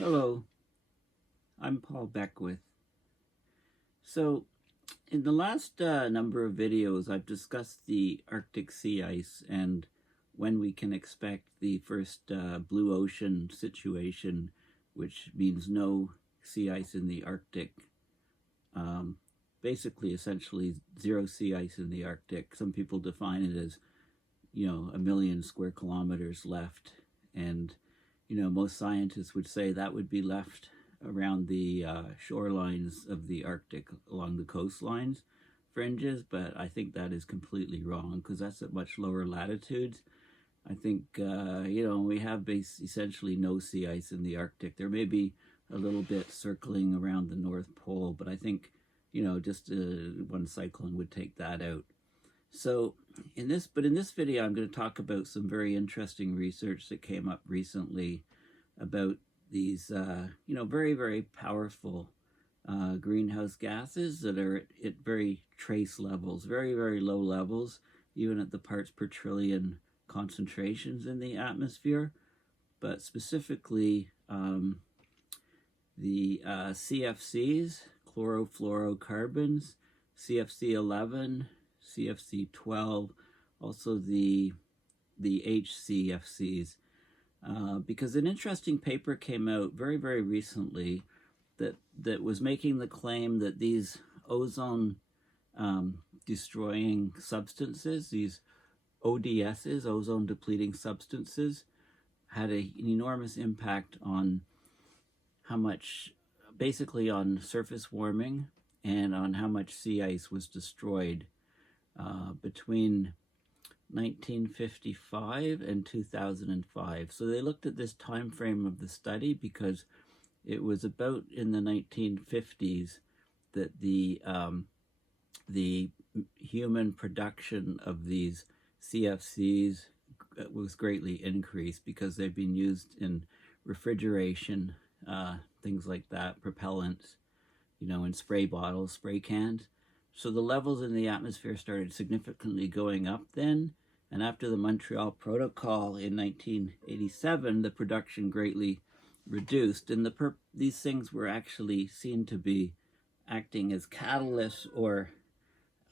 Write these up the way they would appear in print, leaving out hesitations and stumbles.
Hello, I'm Paul Beckwith. So, in the last number of videos, I've discussed the Arctic sea ice and when we can expect the first blue ocean situation, which means no sea ice in the Arctic. Basically, essentially, zero sea ice in the Arctic. Some people define it as, 1,000,000 square kilometers left. And, most scientists would say that would be left around the shorelines of the Arctic, along the coastlines fringes, but I think that is completely wrong because that's at much lower latitudes. I think, we have essentially no sea ice in the Arctic. There may be a little bit circling around the North Pole, but I think, just one cyclone would take that out. So in this video, I'm going to talk about some very interesting research that came up recently about these, very, very powerful greenhouse gases that are at very trace levels, very, very low levels, even at the parts per trillion concentrations in the atmosphere. But specifically, the CFCs, chlorofluorocarbons, CFC-11, CFC-12, also the HCFCs. Because an interesting paper came out very, very recently that was making the claim that these ozone destroying substances, these ODSs, ozone depleting substances, had an enormous impact on how much, basically on surface warming and on how much sea ice was destroyed between 1955 and 2005. So they looked at this time frame of the study because it was about in the 1950s that the human production of these CFCs was greatly increased because they've been used in refrigeration, things like that, propellants, in spray bottles, spray cans. So the levels in the atmosphere started significantly going up then. And after the Montreal Protocol in 1987, the production greatly reduced. And these things were actually seen to be acting as catalysts or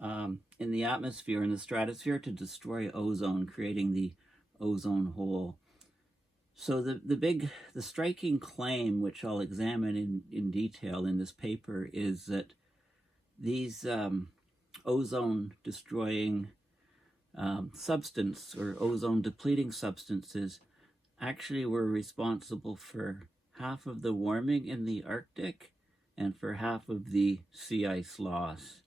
in the atmosphere, in the stratosphere, to destroy ozone, creating the ozone hole. So the striking claim, which I'll examine in detail in this paper, is that these ozone destroying substance or ozone depleting substances actually were responsible for half of the warming in the Arctic and for half of the sea ice loss.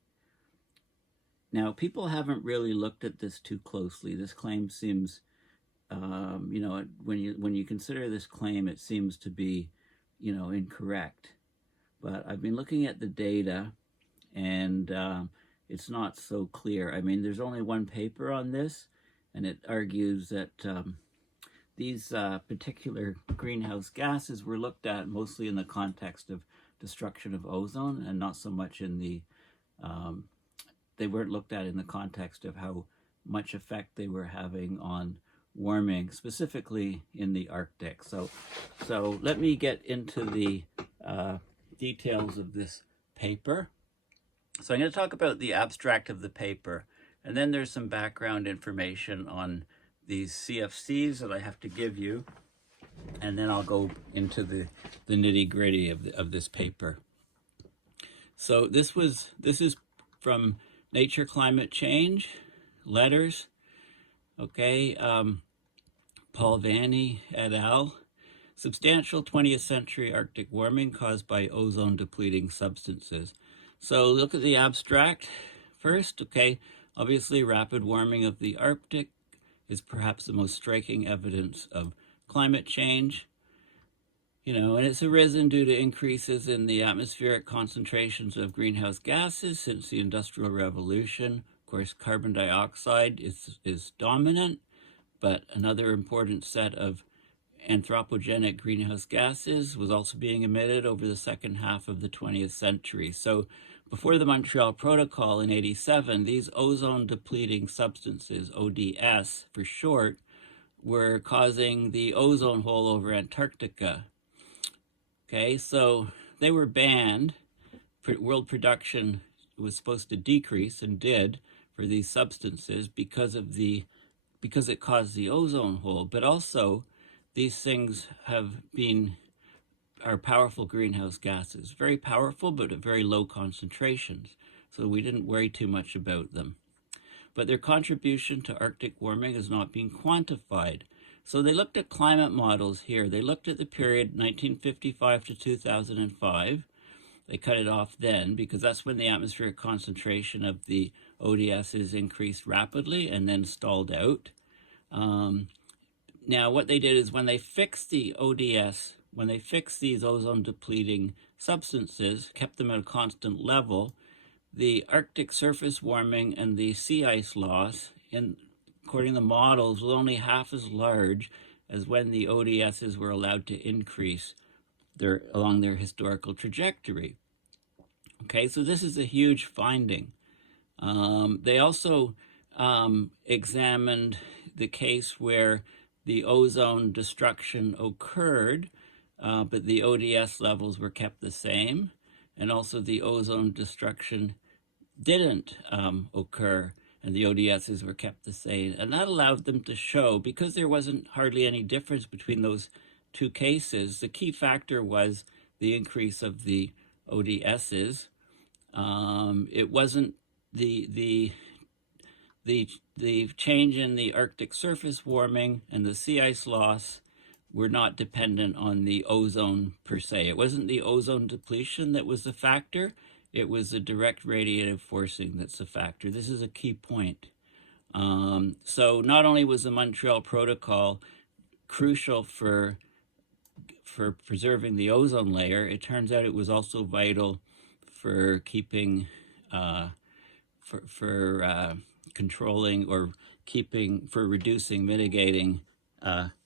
Now, people haven't really looked at this too closely. This claim seems, when you consider this claim, it seems to be, incorrect. But I've been looking at the data, and it's not so clear. I mean, there's only one paper on this, and it argues that these particular greenhouse gases were looked at mostly in the context of destruction of ozone, and not so much in the they weren't looked at in the context of how much effect they were having on warming, specifically in the Arctic. So let me get into the details of this paper. So I'm going to talk about the abstract of the paper, and then there's some background information on these CFCs that I have to give you, and then I'll go into the nitty-gritty of this paper. So this is from Nature Climate Change, Letters, okay, Paul Vanny et al. Substantial 20th century Arctic warming caused by ozone depleting substances. So look at the abstract first, okay. Obviously, rapid warming of the Arctic is perhaps the most striking evidence of climate change. And it's arisen due to increases in the atmospheric concentrations of greenhouse gases since the Industrial Revolution. Of course, carbon dioxide is dominant, but another important set of anthropogenic greenhouse gases was also being emitted over the second half of the 20th century. So before the Montreal Protocol in '87, these ozone depleting substances, ODS for short, were causing the ozone hole over Antarctica. Okay, so they were banned. World production was supposed to decrease and did for these substances because it caused the ozone hole. But also, these things are powerful greenhouse gases, very powerful, but at very low concentrations. So we didn't worry too much about them. But their contribution to Arctic warming has not been quantified. So they looked at climate models here. They looked at the period 1955 to 2005. They cut it off then because that's when the atmospheric concentration of the ODSs increased rapidly and then stalled out. Now, what they did is when they fixed the ODS, when they fixed these ozone depleting substances, kept them at a constant level, the Arctic surface warming and the sea ice loss, according to the models, was only half as large as when the ODSs were allowed to increase along their historical trajectory. Okay, so this is a huge finding. They also examined the case where the ozone destruction occurred, but the ODS levels were kept the same, and also the ozone destruction didn't occur, and the ODSs were kept the same. And that allowed them to show, because there wasn't hardly any difference between those two cases, the key factor was the increase of the ODSs. It wasn't the change in the Arctic surface warming and the sea ice loss were not dependent on the ozone per se. It wasn't the ozone depletion that was the factor. It was the direct radiative forcing that's the factor. This is a key point. So not only was the Montreal Protocol crucial for preserving the ozone layer, it turns out it was also vital for keeping, controlling or reducing, mitigating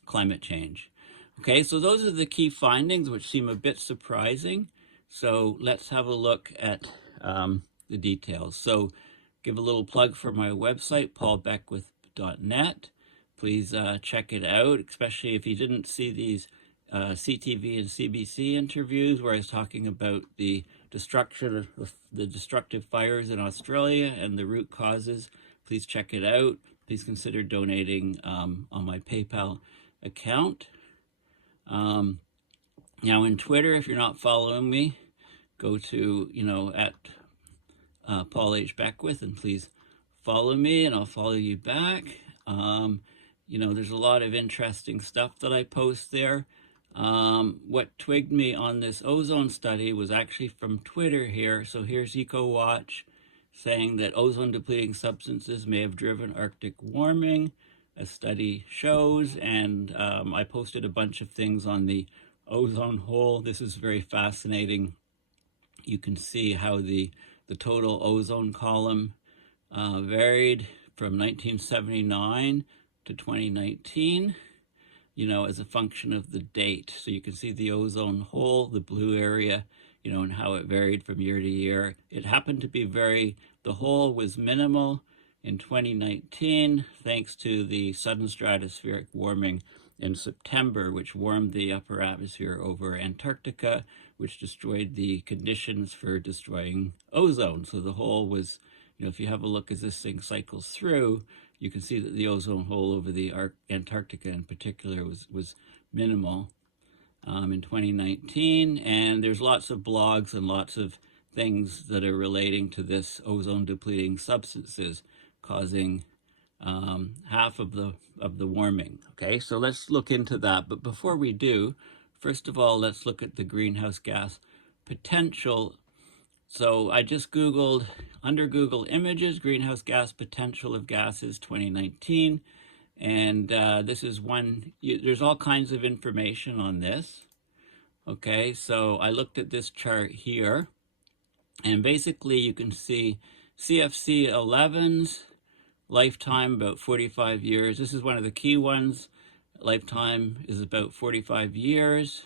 climate change. Okay, so those are the key findings, which seem a bit surprising. So let's have a look at the details. So give a little plug for my website, paulbeckwith.net. Please check it out, especially if you didn't see these CTV and CBC interviews where I was talking about the destructive fires in Australia and the root causes. Please check it out. Please consider donating on my PayPal account. Now in Twitter, if you're not following me, go to, at Paul H. Beckwith, and please follow me and I'll follow you back. There's a lot of interesting stuff that I post there. What twigged me on this ozone study was actually from Twitter here. So here's EcoWatch saying that ozone depleting substances may have driven Arctic warming, a study shows, and I posted a bunch of things on the ozone hole. This is very fascinating. You can see how the total ozone column varied from 1979 to 2019, as a function of the date. So you can see the ozone hole, the blue area, and how it varied from year to year. It happened to be the hole was minimal in 2019, thanks to the sudden stratospheric warming in September, which warmed the upper atmosphere over Antarctica, which destroyed the conditions for destroying ozone. So the hole was, if you have a look as this thing cycles through, you can see that the ozone hole over the Antarctica in particular was minimal in 2019. And there's lots of blogs and lots of things that are relating to this ozone depleting substances causing half of the warming. Okay, so let's look into that. But before we do, first of all, let's look at the greenhouse gas potential. So I just Googled, under Google Images, greenhouse gas potential of gases 2019. And this is there's all kinds of information on this. Okay, so I looked at this chart here. And basically you can see CFC-11's lifetime about 45 years. This is one of the key ones. Lifetime is about 45 years.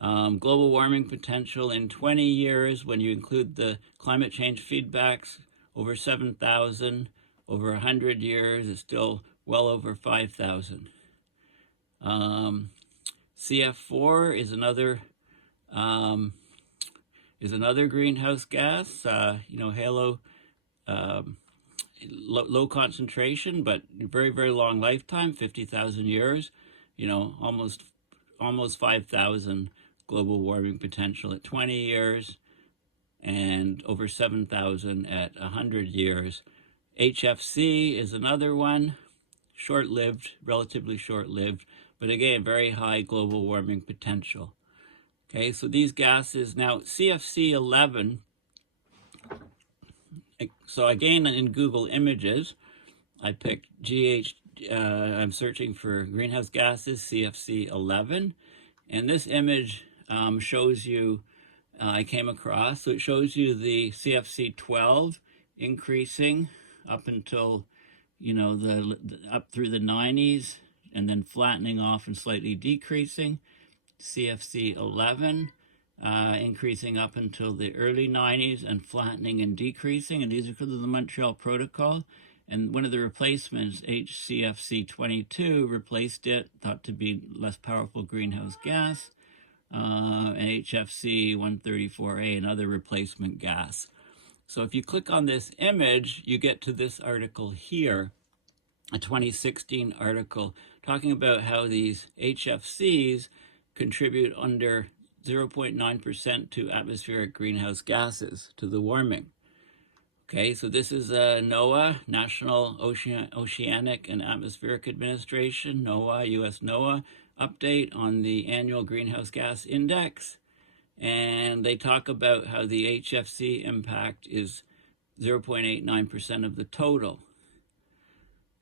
Global warming potential in 20 years, when you include the climate change feedbacks, over 7,000. Over 100 years is still well over 5,000. CF4 is another is another greenhouse gas. Halo, low concentration, but very, very long lifetime, 50,000 years. Almost 5,000 global warming potential at 20 years, and over 7,000 at 100 years. HFC is another one, short-lived, relatively short-lived, but again, very high global warming potential. Okay, so these gases, now CFC-11, so again in Google Images, I picked I'm searching for greenhouse gases, CFC-11, and this image shows you, I came across, so it shows you the CFC-12 increasing up until, up through the 90s, and then flattening off and slightly decreasing. CFC-11 increasing up until the early 90s and flattening and decreasing, and these are because of the Montreal Protocol. And one of the replacements, CFC-22, replaced it, thought to be less powerful greenhouse gas, and HFC-134A, another replacement gas. So if you click on this image, you get to this article here, a 2016 article talking about how these HFCs contribute under 0.9% to atmospheric greenhouse gases, to the warming. Okay, so this is NOAA, National Oceanic and Atmospheric Administration, NOAA, US NOAA, update on the annual greenhouse gas index. And they talk about how the HFC impact is 0.89% of the total.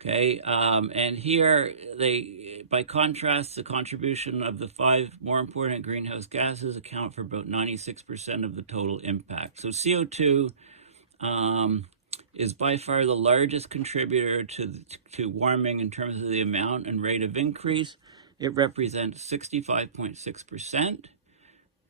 Okay, and here by contrast, the contribution of the 5 more important greenhouse gases account for about 96% of the total impact. So CO2 is by far the largest contributor to warming in terms of the amount and rate of increase. It represents 65.6%.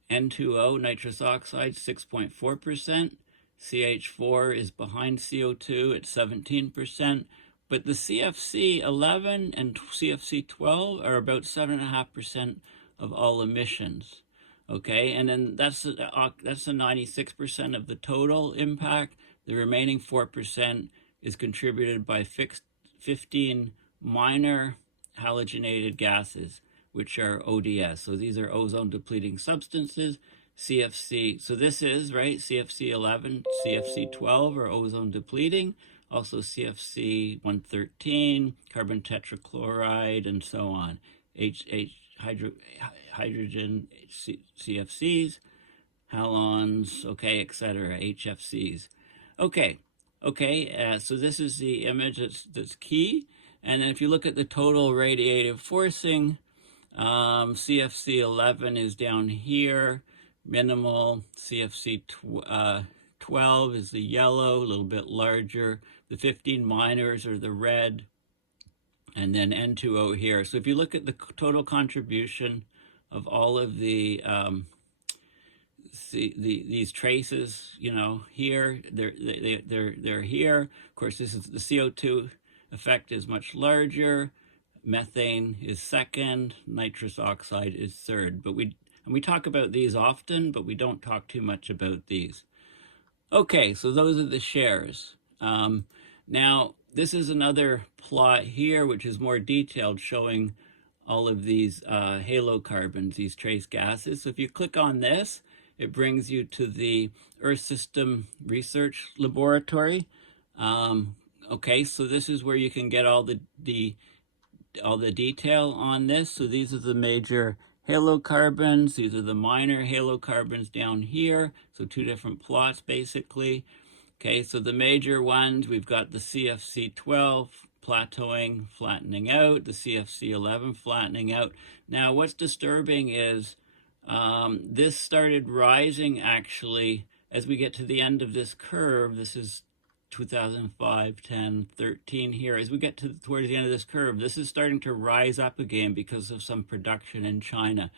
N2O, nitrous oxide, 6.4%. CH4 is behind CO2 at 17%. But the CFC-11 and CFC-12 are about 7.5% of all emissions. Okay, and then that's the 96% of the total impact. The remaining 4% is contributed by 15 minor halogenated gases, which are ODS. So these are ozone depleting substances, CFC. So this is, right, CFC-11, CFC-12 are ozone depleting, also CFC-113, carbon tetrachloride, and so on. Hydrogen CFCs, halons, okay, etc., HFCs. Okay, so this is the image that's key. And then if you look at the total radiative forcing, CFC-11 is down here, minimal. CFC-12 is the yellow, a little bit larger. The 15 minors are the red, and then N2O here. So if you look at the total contribution of all of these traces, here, they're here. Of course, this is the CO2 effect is much larger. Methane is second. Nitrous oxide is third. But we talk about these often, but we don't talk too much about these. Okay, so those are the shares. Now, this is another plot here, which is more detailed, showing all of these halocarbons, these trace gases. So if you click on this, it brings you to the Earth System Research Laboratory. Okay, so this is where you can get all the detail on this. So these are the major halocarbons. These are the minor halocarbons down here. So 2 different plots, basically. Okay, so the major ones, we've got the CFC-12 plateauing, flattening out, the CFC-11 flattening out. Now, what's disturbing is this started rising, actually, as we get to the end of this curve. This is 2005, 10, 13 here. As we get towards the end of this curve, this is starting to rise up again because of some production in China.